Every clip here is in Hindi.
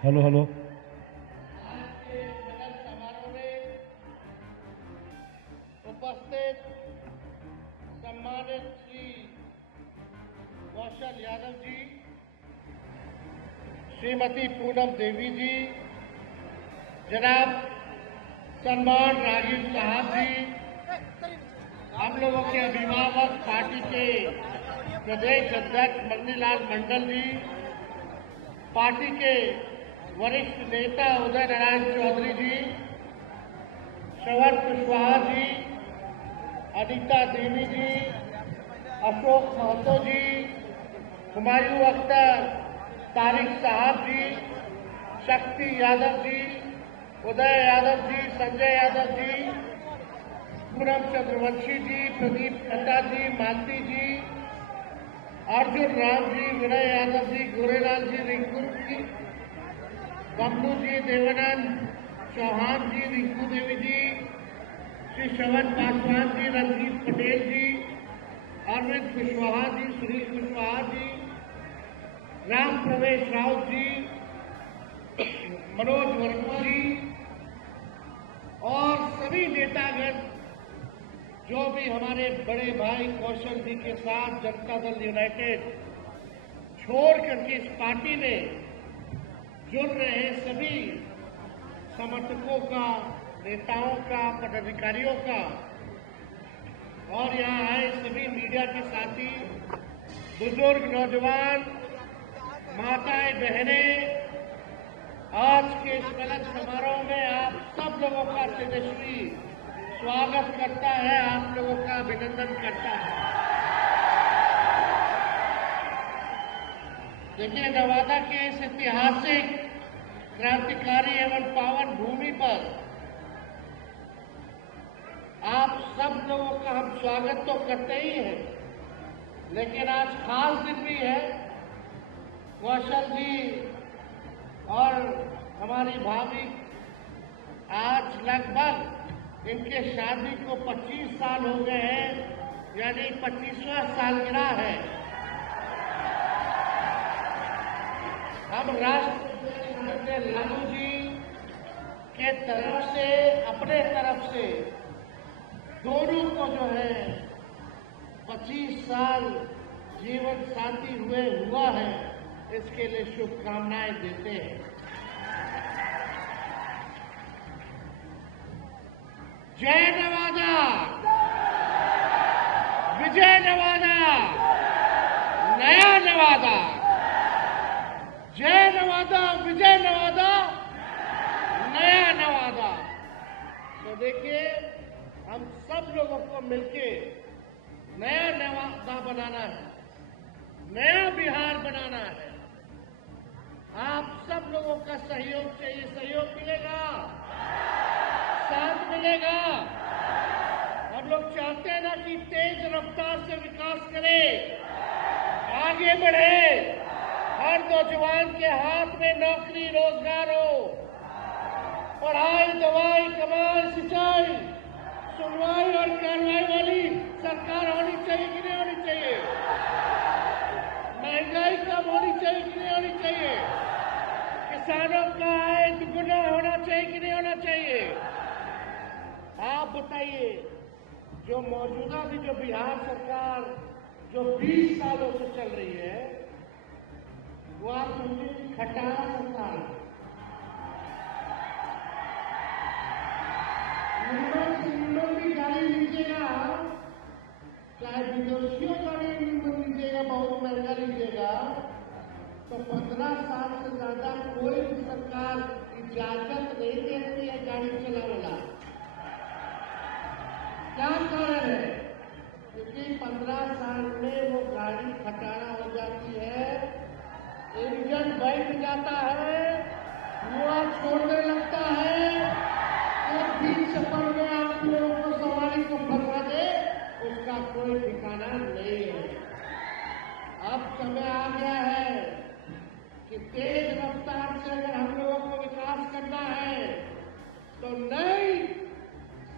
Hello hello. आज के मिलन समारोह में उपस्थित सम्मानित श्री कौशल यादव जी, श्रीमती पूनम देवी जी, जनाब सलमान राजीव साहब जी, हम लोगों के अभिभावक पार्टी के प्रदेश अध्यक्ष मन्नीलाल मंडल जी, पार्टी के वरिष्ठ नेता उदय नारायण चौधरी जी, श्रवण कुशवाहा जी, अनीता देवी जी, अशोक महतो जी, हुमायूं अख्तर, तारिक साहब जी, शक्ति यादव जी, उदय यादव जी, संजय यादव जी, पूनम चंद्रवंशी जी, प्रदीप खट्टा जी, मालती जी, अर्जुन राम जी, विनय यादव जी, गोरेलाल जी, रिंकू जी, बबलू जी, देवानंद चौहान जी, रिंकू देवी जी, श्री श्रवण पासवान जी, रंजीत पटेल जी, अरविंद कुशवाहा जी, सुनील कुशवाहा जी, राम प्रवेश राउत जी, मनोज वर्मा जी और सभी नेतागण जो भी हमारे बड़े भाई कौशल जी के साथ जनता दल यूनाइटेड छोड़ करके इस पार्टी में जुड़ रहे सभी समर्थकों का, नेताओं का, पदाधिकारियों का और यहाँ आए सभी मीडिया के साथी, बुजुर्ग, नौजवान, माताएं, बहनें, आज के इस मिलन समारोह में आप सब लोगों का तेजस्वी स्वागत करता है, आप लोगों का अभिनंदन करता है। देखिए, नवादा के इस ऐतिहासिक, क्रांतिकारी एवं पावन भूमि पर आप सब लोगों का हम स्वागत तो करते ही हैं, लेकिन आज खास दिन भी है। कौशल जी और हमारी भाभी आज लगभग इनके शादी को 25 साल हो गए हैं, यानी 25वां सालगिरह है। हम राष्ट्रपति लालू जी के तरफ से, अपने तरफ से दोनों को जो है 25 साल जीवन साथी हुआ है, इसके लिए शुभकामनाएं देते हैं। जय नवादा, विजय नवादा, नया नवादा। जय नवादा, विजय नवादा, नया नवादा। तो देखिए, हम सब लोगों को मिलके नया नवादा बनाना है, नया बिहार बनाना है। आप सब लोगों का सहयोग चाहिए। सहयोग मिलेगा, साथ मिलेगा। हम लोग चाहते हैं ना कि तेज रफ्तार से विकास करे, आगे बढ़े, हर नौजवान के हाथ में नौकरी रोजगार हो, पढ़ाई, दवाई, कमाई, सिंचाई, सुनवाई और कार्रवाई वाली सरकार होनी चाहिए कि नहीं होनी चाहिए? महंगाई कम होनी चाहिए कि नहीं होनी चाहिए? किसानों का आय दुगुना होना चाहिए कि नहीं होना चाहिए? आप बताइए, जो मौजूदा भी जो बिहार सरकार जो 20 सालों से चल रही है, वो आप समझिए खटारा सरकार है। नीमन की गाड़ी लीजिएगा, चाहे विदेशियों का नीमन लीजिएगा, बहुत महंगा लीजिएगा, तो 15 साल से ज्यादा कोई भी सरकार इजाजत नहीं देती है गाड़ी चलाने। क्या कारण है? क्योंकि 15 साल में वो गाड़ी खटारा हो जाती है, इंजन बैठ जाता है, धुआं छोड़ने लगता है, और बीच सफर में आप लोगों को सवारी को फंसा दे, उसका कोई ठिकाना नहीं है। अब समय आ गया है कि तेज रफ्तार से अगर हम लोगों को विकास करना है, तो नई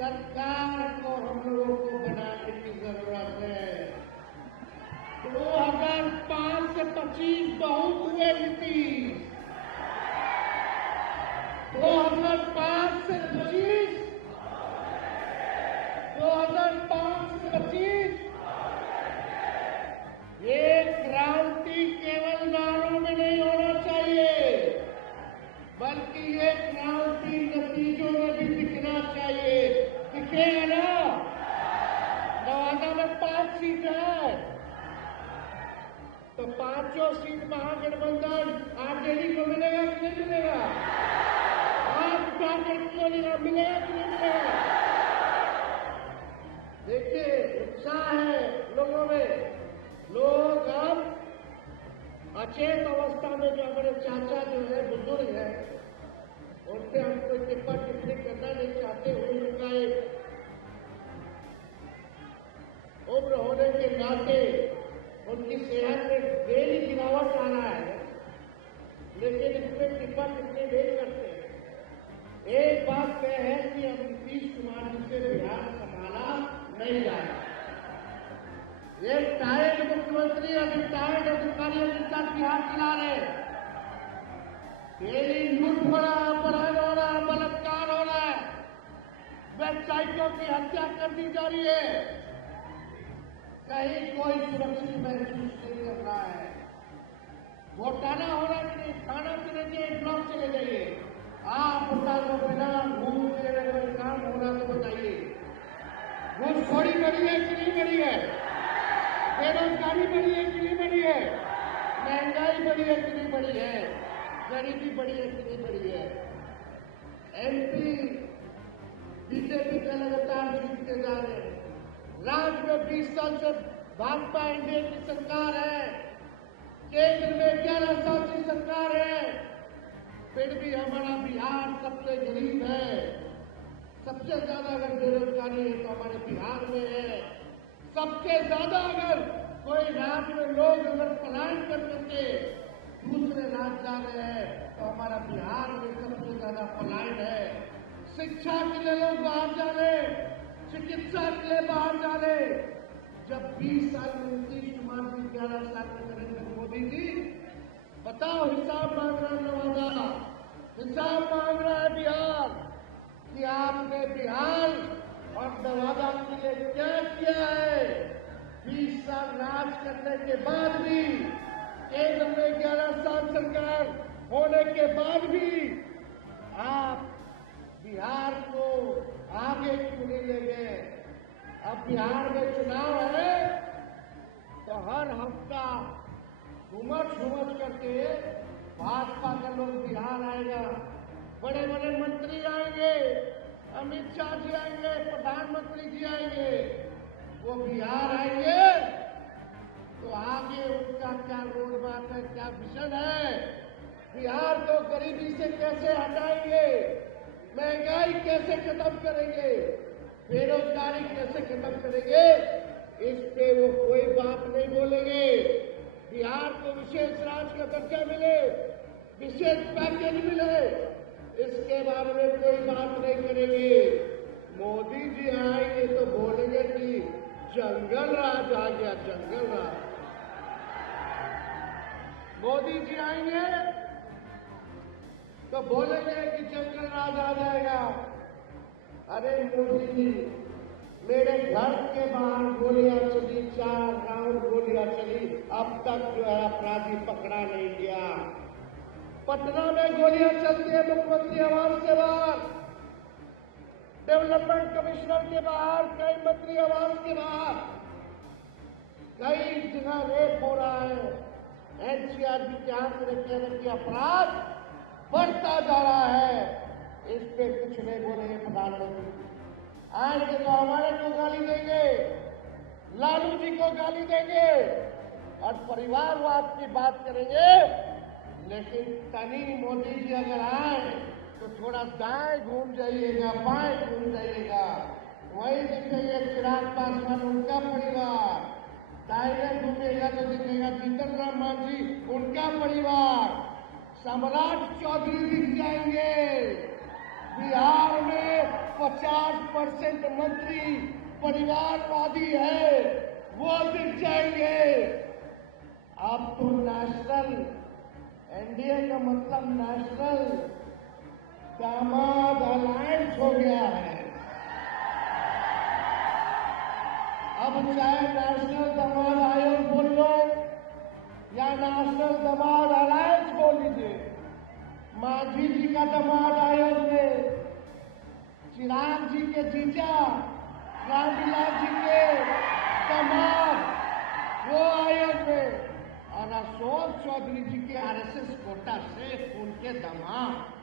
सरकार को हम लोगों को बनाने की जरूरत है। 2005 से 25 बहुत हुए नीतीश, 2025 2025 ये क्रांति केवल नारों में नहीं होना चाहिए, बल्कि ये क्रांति नतीजों में भी दिखना चाहिए। दिखेगा ना? नवादा में 5 सीट है, तो 5 सीट महागठबंधन आरजेडी को मिलेगा कि नहीं मिलेगा? आप टारगेट क्यों नहीं मिलेगा कि नहीं मिलेगा? देखिए उत्साह है लोगों में। लोग अब अचेत अवस्था में जो हमारे चाचा जो है बुजुर्ग है, उनसे हम कोई टिप्पा टिप्पणी करना नहीं चाहते। उनका एक उम्र होने के नाते उनकी सेहत में डेली गिरावट आ रहा है, लेकिन इसमें टिप्पा टिप्पणी नहीं करते। एक बात तय है कि अब नीतीश कुमार जी से बिहार संभाला नहीं जाएगा। ये टायर्ड मुख्यमंत्री अभी टायर्ड अधिकारियों के साथ बिहार चला रहे। डेली लूट हो रहा है, अपहरण हो रहा है, बलात्कार हो रहा है, वेबसाइटों की हत्या कर दी जा रही है। कहीं कोई सुरक्षित महसूस नहीं कर रहा है। घोटाला हो रहा है कि नहीं? थाना चले जाइए, ब्लॉक चले जाइए, आप बता दो बिना घूस लेने कोई काम हो रहा तो बताइए। घूसखोरी बढ़ी है कि नहीं बढ़ी है? बेरोजगारी बढ़ी है कि नहीं बढ़ी है? महंगाई बढ़ी है कि नहीं बढ़ी है? गरीबी बढ़ी है कि नहीं बढ़ी है? एमपी बीजेपी का लगातार जीतते जा रहे हैं। राज्य में 20 साल से भाजपा एनडीए की सरकार है, केंद्र में 11 साल की सरकार है, फिर भी हमारा बिहार सबसे गरीब है। सबसे ज्यादा अगर बेरोजगारी है तो हमारे बिहार में है। सबसे ज्यादा अगर कोई राज्य में लोग अगर पलायन कर करके दूसरे राज्य जा रहे हैं तो हमारा बिहार में सबसे ज्यादा पलायन है। शिक्षा के लिए लोग बाहर जा रहे, चिकित्सा के लिए बाहर जा रहे। जब 20 साल में नीतीश कुमार जी 11 साल में नरेंद्र मोदी जी, बताओ हिसाब मांग रहा है नवादा, हिसाब मांग रहा है बिहार कि आपने बिहार और नवादा के लिए क्या किया है। 20 साल राज करने के बाद भी, केंद्र में 11 साल सरकार होने के बाद भी आप बिहार को आगे क्यों नहीं ले गए? अब बिहार में चुनाव है तो हर हफ्ता घूमच करके भाजपा का लोग बिहार आएगा। बड़े बड़े मंत्री आएंगे, अमित शाह जी आएंगे, प्रधानमंत्री जी आएंगे। वो बिहार आएंगे तो आगे उनका क्या रोड मैप है, क्या विजन है? बिहार को गरीबी से कैसे हटाएंगे, महंगाई कैसे खत्म करेंगे, बेरोजगारी कैसे खत्म करेंगे, इस पे वो कोई बात नहीं बोलेंगे। बिहार को विशेष राज्य का दर्जा मिले, विशेष पैकेज मिले, इसके बारे में कोई बात नहीं करेंगे। मोदी जी आएंगे तो बोलेंगे कि जंगल राज आ गया, जंगल राज। मोदी जी आएंगे तो बोलेंगे कि जंगल राज आ जाएगा। अरे मोदी जी, मेरे घर के बाहर गोलियां चली, 4 राउंड गोलियां चली, अब तक जो है अपराधी पकड़ा नहीं गया। पटना में गोलियां चलती है मुख्यमंत्री आवास के बाहर, डेवलपमेंट कमिश्नर के बाहर, कई मंत्री आवास के बाहर, कई जगह रेप हो रहा है। एनसीआरबी के हाथ में कहने की अपराध बढ़ता जा रहा है। इस पे कुछ नहीं बोलेंगे प्रधानमंत्री। आएंगे तो हमारे को गाली देंगे, लालू जी को गाली देंगे और परिवारवाद की बात करेंगे। लेकिन तनी मोदी जी अगर आए तो थोड़ा दाएं घूम जाइएगा, बाएं घूम जाइएगा, वही दिखेगा चिराग पासवान उनका परिवार, दाएं घूमेगा तो दिखेगा जीतन राम मांझी उनका परिवार, सम्राट चौधरी दिख जाएंगे। बिहार में 50% मंत्री परिवारवादी है, वो दिख जाएंगे। अब तो नेशनल, एनडीए का मतलब नेशनल, दामाद अलायंस हो गया है। अब चाहे नेशनल दामाद आयोग बोल लो या नेशनल दामाद अलायंस बोल लीजिए, मांझी जी का दामाद आयोग में, चिराग जी के जीजा रामविलास जी के दामाद वो आयोग में, और अशोक चौधरी जी के आरएसएस कोटा से उनके दामाद